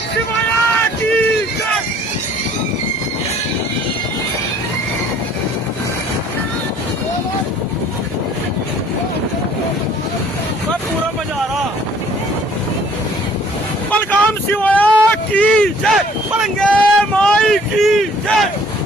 शिवाया की जय। पूरा मजारा बलकाम शिवाया की जय। बलंगे माई की जय।